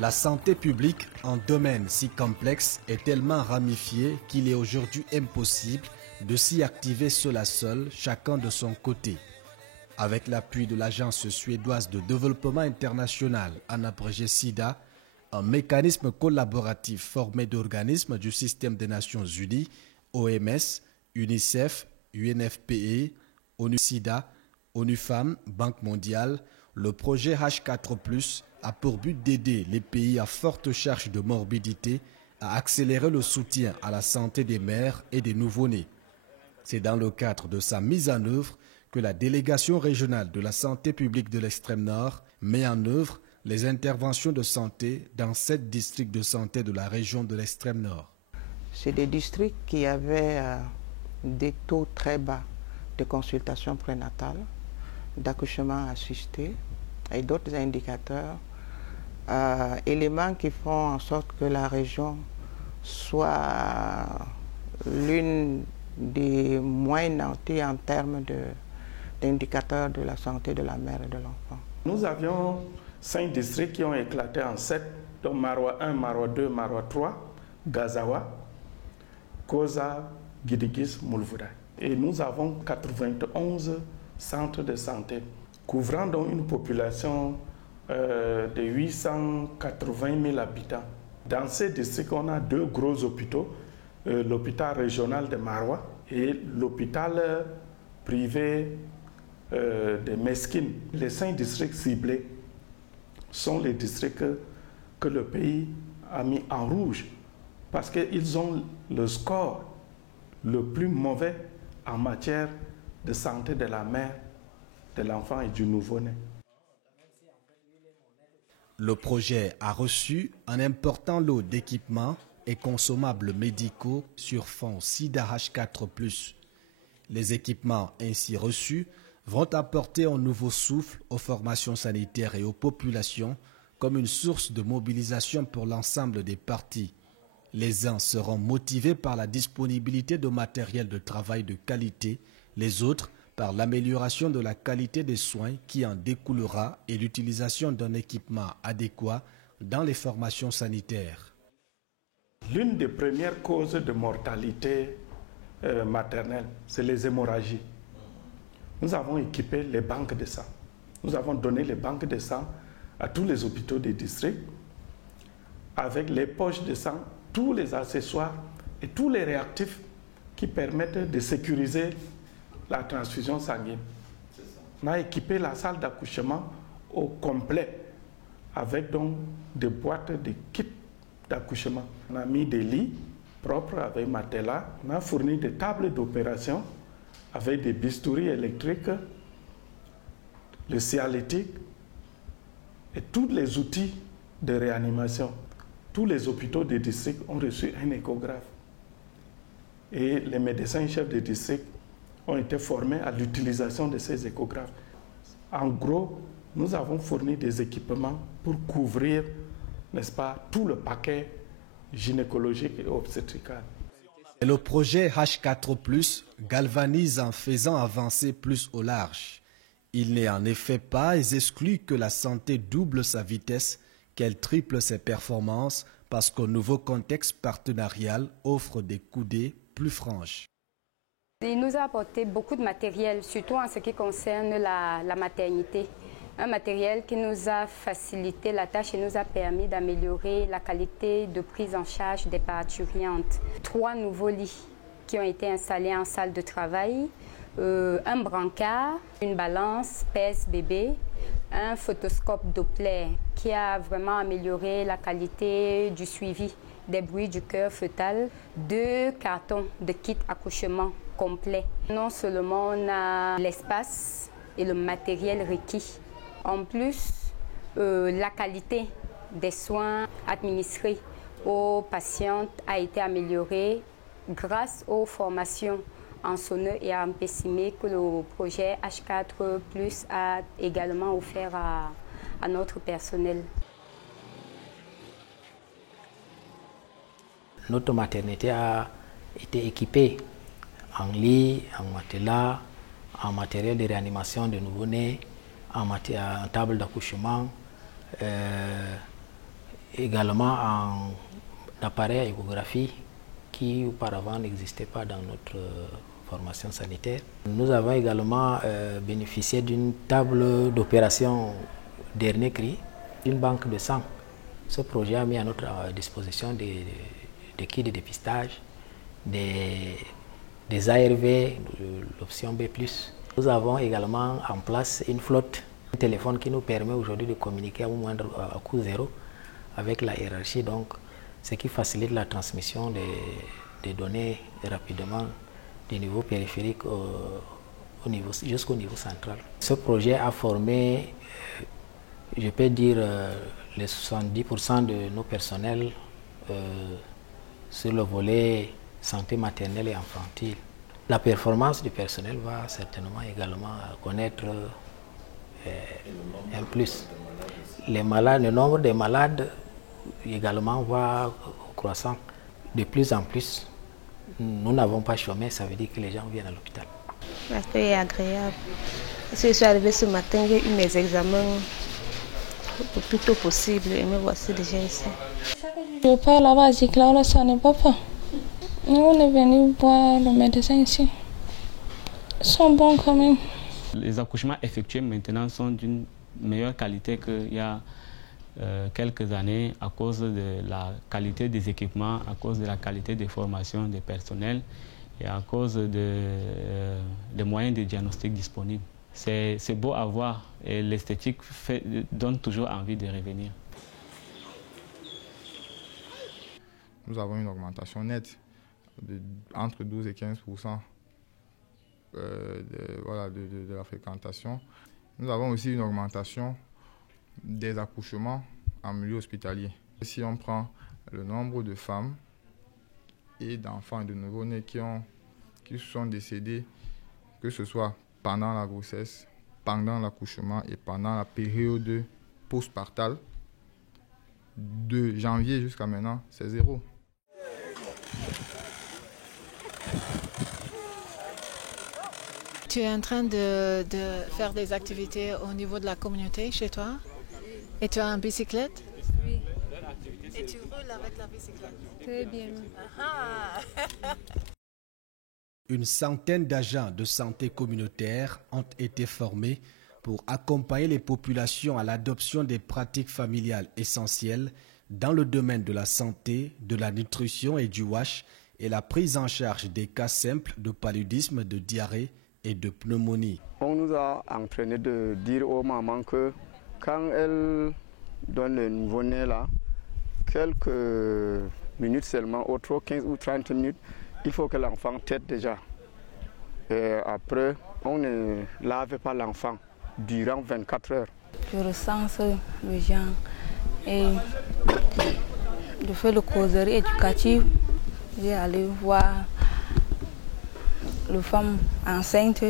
La santé publique, un domaine si complexe, est tellement ramifié qu'il est aujourd'hui impossible de s'y activer seul à seul, chacun de son côté. Avec l'appui de l'Agence suédoise de développement international, en abrégé SIDA, un mécanisme collaboratif formé d'organismes du système des Nations Unies, OMS, UNICEF, UNFPA, ONU-SIDA, ONU Femmes, Banque mondiale, le projet H4+, a pour but d'aider les pays à forte charge de morbidité à accélérer le soutien à la santé des mères et des nouveau-nés. C'est dans le cadre de sa mise en œuvre que la délégation régionale de la santé publique de l'extrême nord met en œuvre les interventions de santé dans 7 districts de santé de la région de l'extrême nord. C'est des districts qui avaient des taux très bas de consultation prénatale, d'accouchement assisté et d'autres indicateurs, éléments qui font en sorte que la région soit l'une des moins nantis en termes d'indicateurs de la santé de la mère et de l'enfant. Nous avions 5 districts qui ont éclaté en 7, dont Maroua 1, Maroua 2, Maroua 3, Gazawa, Koza, Gidigis, Moulvouda. Et nous avons 91 centres de santé, couvrant donc une population de 880 000 habitants. Dans ces districts, on a 2 gros hôpitaux, l'hôpital régional de Maroua et l'hôpital privé de Meskine. Les 5 districts ciblés sont les districts que le pays a mis en rouge parce qu'ils ont le score le plus mauvais en matière de santé de la mère, de l'enfant et du nouveau-né. Le projet a reçu un important lot d'équipements et consommables médicaux sur fond SIDA H4+. Les équipements ainsi reçus vont apporter un nouveau souffle aux formations sanitaires et aux populations comme une source de mobilisation pour l'ensemble des parties. Les uns seront motivés par la disponibilité de matériel de travail de qualité, les autres par l'amélioration de la qualité des soins qui en découlera et l'utilisation d'un équipement adéquat dans les formations sanitaires. L'une des premières causes de mortalité maternelle, c'est les hémorragies. Nous avons équipé les banques de sang. Nous avons donné les banques de sang à tous les hôpitaux des districts avec les poches de sang, tous les accessoires et tous les réactifs qui permettent de sécuriser la transfusion sanguine. On a équipé la salle d'accouchement au complet avec donc des boîtes de kits d'accouchement. On a mis des lits propres avec matelas. On a fourni des tables d'opération avec des bistouris électriques, le cialytique et tous les outils de réanimation. Tous les hôpitaux des districts ont reçu un échographe. Et les médecins chefs de district ont été formés à l'utilisation de ces échographes. En gros, nous avons fourni des équipements pour couvrir, n'est-ce pas, tout le paquet gynécologique et obstétrical. Et le projet H4+, galvanise en faisant avancer plus au large. Il n'est en effet pas exclu que la santé double sa vitesse, qu'elle triple ses performances, parce qu'un nouveau contexte partenarial offre des coudées plus franches. Il nous a apporté beaucoup de matériel, surtout en ce qui concerne la maternité. Un matériel qui nous a facilité la tâche et nous a permis d'améliorer la qualité de prise en charge des parturientes. 3 nouveaux lits qui ont été installés en salle de travail, un brancard, une balance pèse-bébé, un photoscope Doppler qui a vraiment amélioré la qualité du suivi des bruits du cœur fœtal, 2 cartons de kit accouchement complet. Non seulement on a l'espace et le matériel requis, en plus la qualité des soins administrés aux patientes a été améliorée grâce aux formations en sonneau et en pessimé que le projet H4+ a également offert à notre personnel. Notre maternité a été équipée en lit, en matelas, en matériel de réanimation de nouveau-nés, en table d'accouchement. également un appareil à échographie qui auparavant n'existait pas dans notre formation sanitaire. Nous avons également bénéficié d'une table d'opération dernier cri, d'une banque de sang. Ce projet a mis à notre disposition des kits de dépistage, des ARV, l'option B+. Nous avons également en place une flotte, un téléphone qui nous permet aujourd'hui de communiquer à coût zéro avec la hiérarchie, donc ce qui facilite la transmission des données rapidement du niveau périphérique jusqu'au niveau central. Ce projet a formé, je peux dire, les 70% de nos personnels sur le volet santé maternelle et infantile. La performance du personnel va certainement également connaître un plus. Le nombre de malades également va croissant. De plus en plus, nous n'avons pas chômé, ça veut dire que les gens viennent à l'hôpital. L'accueil est agréable. Parce que je suis arrivée ce matin, j'ai eu mes examens le plus tôt possible et me voici déjà ici. Je parle là-bas, je dis que là, ça n'est pas. Nous, on est venu voir le médecin ici. Ils sont bons quand même. Les accouchements effectués maintenant sont d'une meilleure qualité qu'il y a quelques années à cause de la qualité des équipements, à cause de la qualité des formations des personnels et à cause des moyens de diagnostic disponibles. C'est beau à voir et l'esthétique donne toujours envie de revenir. Nous avons une augmentation nette entre 12 et 15% de la fréquentation. Nous avons aussi une augmentation des accouchements en milieu hospitalier. Si on prend le nombre de femmes et d'enfants et de nouveau-nés qui sont décédés, que ce soit pendant la grossesse, pendant l'accouchement et pendant la période postpartale, de janvier jusqu'à maintenant, c'est 0. Tu es en train de faire des activités au niveau de la communauté chez toi? Et tu as une bicyclette? Oui. Et tu roules avec la bicyclette? Très bien. Une centaine d'agents de santé communautaire ont été formés pour accompagner les populations à l'adoption des pratiques familiales essentielles dans le domaine de la santé, de la nutrition et du WASH et la prise en charge des cas simples de paludisme, de diarrhée et de pneumonie. On nous a entraîné de dire aux mamans que quand elles donnent le nouveau-né là, quelques minutes seulement, autre 15 ou 30 minutes, il faut que l'enfant tète déjà. Et après, on ne lave pas l'enfant durant 24 heures. Je recense les gens et je fais le causerie éducative. J'ai allé voir les femmes enceintes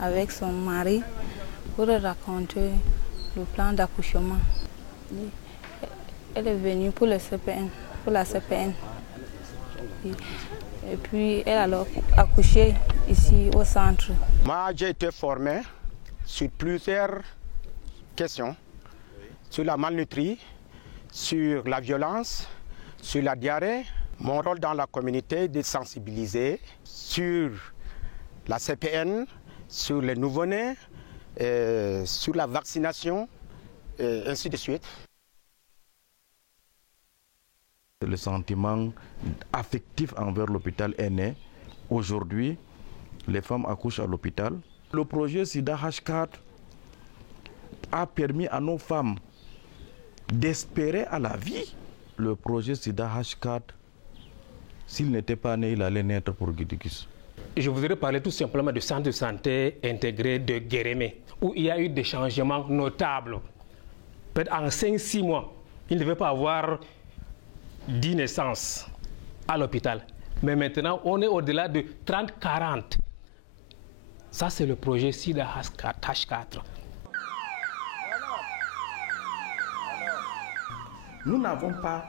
avec son mari pour raconter le plan d'accouchement. Elle est venue pour le CPN, pour la CPN. Et puis elle a accouché ici au centre. Moi, j'ai été formé sur plusieurs questions, sur la malnutrie, sur la violence, sur la diarrhée. Mon rôle dans la communauté est de sensibiliser sur la CPN, sur les nouveau-nés, sur la vaccination, et ainsi de suite. Le sentiment affectif envers l'hôpital est né. Aujourd'hui, les femmes accouchent à l'hôpital. Le projet SIDA H4 a permis à nos femmes d'espérer à la vie. Le projet SIDA H4, s'il n'était pas né, il allait naître pour Guidigus. Je voudrais parler tout simplement du centre de santé intégré de Guérémé, où il y a eu des changements notables. Peut-être en 5-6 mois, il ne devait pas avoir 10 naissances à l'hôpital. Mais maintenant, on est au-delà de 30-40. Ça, c'est le projet SIDA H4. Nous n'avons pas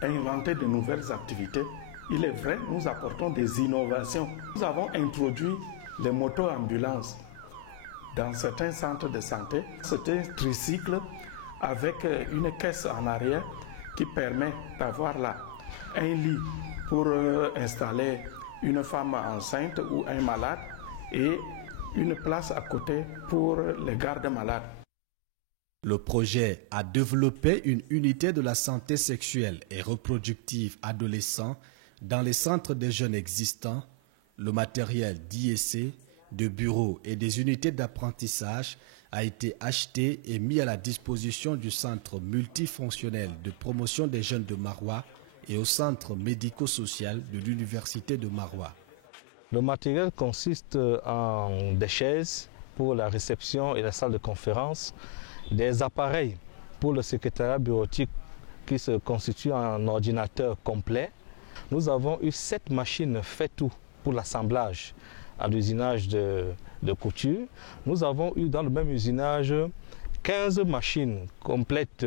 inventé de nouvelles activités. Il est vrai, nous apportons des innovations. Nous avons introduit les moto-ambulances dans certains centres de santé. C'est un tricycle avec une caisse en arrière qui permet d'avoir là un lit pour installer une femme enceinte ou un malade et une place à côté pour les gardes malades. Le projet a développé une unité de la santé sexuelle et reproductive adolescent dans les centres des jeunes existants, le matériel d'IEC, de bureaux et des unités d'apprentissage a été acheté et mis à la disposition du centre multifonctionnel de promotion des jeunes de Maroua et au centre médico-social de l'université de Maroua. Le matériel consiste en des chaises pour la réception et la salle de conférence, des appareils pour le secrétariat bureautique qui se constitue en ordinateur complet. Nous avons eu 7 machines faites tout pour l'assemblage à l'usinage de couture. Nous avons eu dans le même usinage 15 machines complètes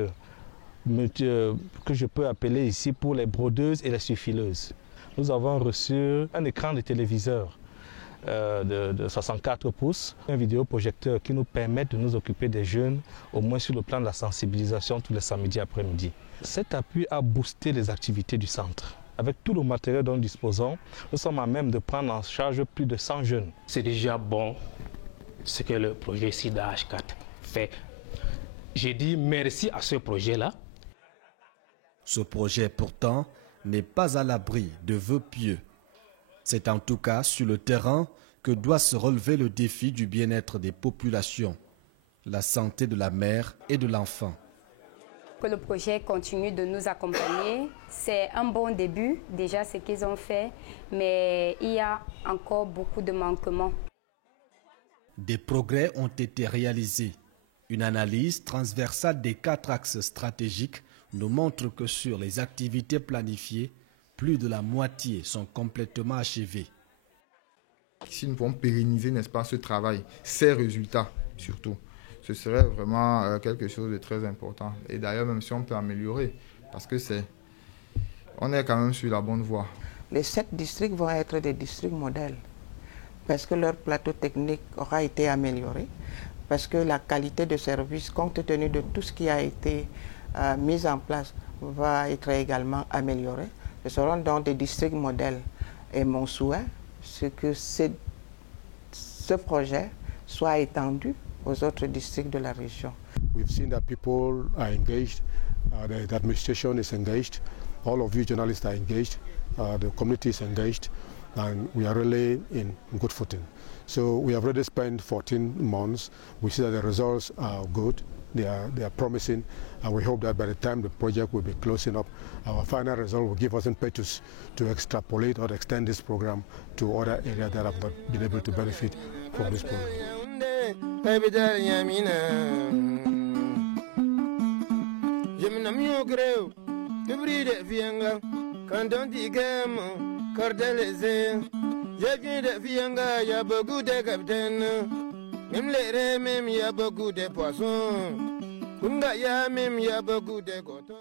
que je peux appeler ici pour les brodeuses et les suffileuses. Nous avons reçu un écran de téléviseur de 64 pouces, un vidéoprojecteur qui nous permet de nous occuper des jeunes, au moins sur le plan de la sensibilisation tous les samedis après-midi. Cet appui a boosté les activités du centre. Avec tout le matériel dont nous disposons, nous sommes à même de prendre en charge plus de 100 jeunes. C'est déjà bon ce que le projet SIDA H4 fait. J'ai dit merci à ce projet-là. Ce projet, pourtant, n'est pas à l'abri de vœux pieux. C'est en tout cas sur le terrain que doit se relever le défi du bien-être des populations, la santé de la mère et de l'enfant. Que le projet continue de nous accompagner, c'est un bon début, déjà ce qu'ils ont fait, mais il y a encore beaucoup de manquements. Des progrès ont été réalisés. Une analyse transversale des 4 axes stratégiques nous montre que sur les activités planifiées, plus de la moitié sont complètement achevées. Si nous pouvons pérenniser, n'est-ce pas, ce travail, ces résultats surtout, ce serait vraiment quelque chose de très important. Et d'ailleurs, même si on peut améliorer, parce que on est quand même sur la bonne voie. Les 7 districts vont être des districts modèles, parce que leur plateau technique aura été amélioré, parce que la qualité de service, compte tenu de tout ce qui a été mis en place, va être également améliorée. Ce seront donc des districts modèles. Et mon souhait, c'est que ce projet soit étendu aux autres districts de la région. We've seen that people are engaged, the administration is engaged, all of you journalists are engaged, the community is engaged, and we are really in good footing. So we have already spent 14 months. We see that the results are good. They are promising, and we hope that by the time the project will be closing up, our final result will give us impetus to extrapolate or extend this program to other areas that have not been able to benefit from this program. Même les rêves, même il y a beaucoup de poissons. Kunga ya même il y a beaucoup de coton.